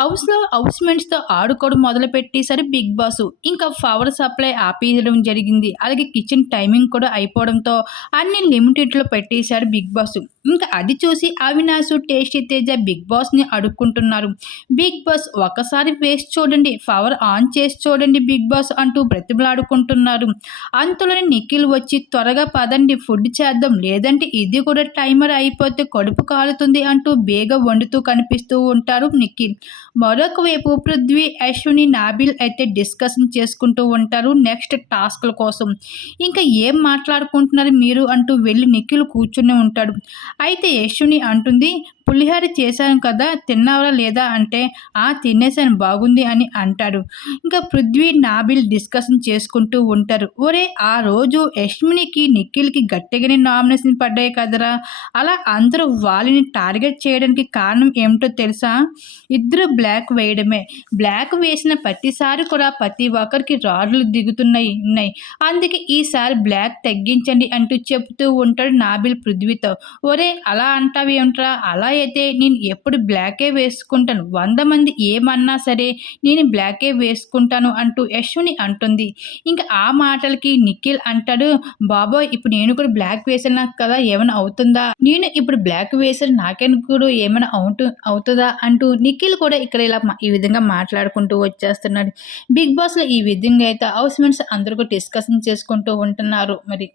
హౌస్లో హౌస్మెంట్స్తో ఆడుకోవడం మొదలుపెట్టేసరి బిగ్ బాస్ ఇంకా పవర్ సప్లై ఆపేయడం జరిగింది. అలాగే కిచెన్ టైమింగ్ కూడా అయిపోవడంతో అన్ని లిమిటెడ్లో పెట్టేశారు బిగ్ బాస్. ఇంకా అది చూసి అవినాశ్ టేస్టీ తేజ బిగ్ బాస్ని అడుక్కుంటున్నారు. బిగ్ బాస్ ఒకసారి వేసి చూడండి పవర్ ఆన్ చేసి చూడండి బిగ్ బాస్ అంటూ బ్రతిమలాడుకుంటున్నారు. అంతలోని నిఖిల్ వచ్చి త్వరగా పదండి ఫుడ్ చేద్దాం లేదంటే ఇది కూడా టైమర్ అయిపోతే కడుపు కాలుతుంది అంటూ బేగ వండుతూ కనిపిస్తూ ఉంటారు నిఖిల్. మరొక వైపు పృథ్వీ అశ్విని నాబిల్ అయితే డిస్కషన్ చేసుకుంటూ ఉంటారు నెక్స్ట్ టాస్క్ల కోసం. ఇంకా ఏం మాట్లాడుకుంటున్నారు మీరు అంటూ వెళ్ళి నిఖిల్ కూర్చుని ఉంటాడు. అయితే యశ్విని అంటుంది పులిహార చేశాను కదా తిన్నావరా లేదా అంటే ఆ తినేసాను బాగుంది అని అంటాడు. ఇంకా పృథ్వీ నాబిల్ డిస్కషన్ చేసుకుంటూ ఉంటారు. ఒరే ఆ రోజు యష్మినికి నిఖిల్కి గట్టిగానే నామినేషన్ పడ్డాయి కదరా? అలా అందరూ వాళ్ళని టార్గెట్ చేయడానికి కారణం ఏమిటో తెలుసా? ఇద్దరు బ్లాక్ బ్లాక్ వేయడమే. బ్లాక్ వేసిన ప్రతిసారి కూడా ప్రతి ఒక్కరికి రాడ్లు దిగుతున్నాయి ఉన్నాయి. అందుకే ఈసారి బ్లాక్ తగ్గించండి అంటూ చెప్తూ ఉంటాడు నాబిల్ పృథ్వీతో. ఒరే అలా అంటావేమిట్రా అలా అయితే నేను ఎప్పుడు బ్లాకే వేసుకుంటాను. వంద మంది ఏమన్నా సరే నేను బ్లాకే వేసుకుంటాను అంటూ యశ్విని అంటుంది. ఇంకా ఆ మాటలకి నిఖిల్ అంటాడు బాబోయ్ ఇప్పుడు నేను కూడా బ్లాక్ వేసాను కదా? ఏమైనా అవుతుందా? నేను ఇప్పుడు బ్లాక్ వేసాను నాకెన్ కూడా ఏమైనా అవుతు అవుతుందా? అంటూ నిఖిల్ కూడా ఇక్కడ ఇలా ఈ విధంగా మాట్లాడుకుంటూ వచ్చేస్తున్నాడు. బిగ్ బాస్లో ఈ విధంగా అయితే హౌస్ మెంట్స్ అందరూ డిస్కషన్ చేసుకుంటూ ఉంటున్నారు. మరి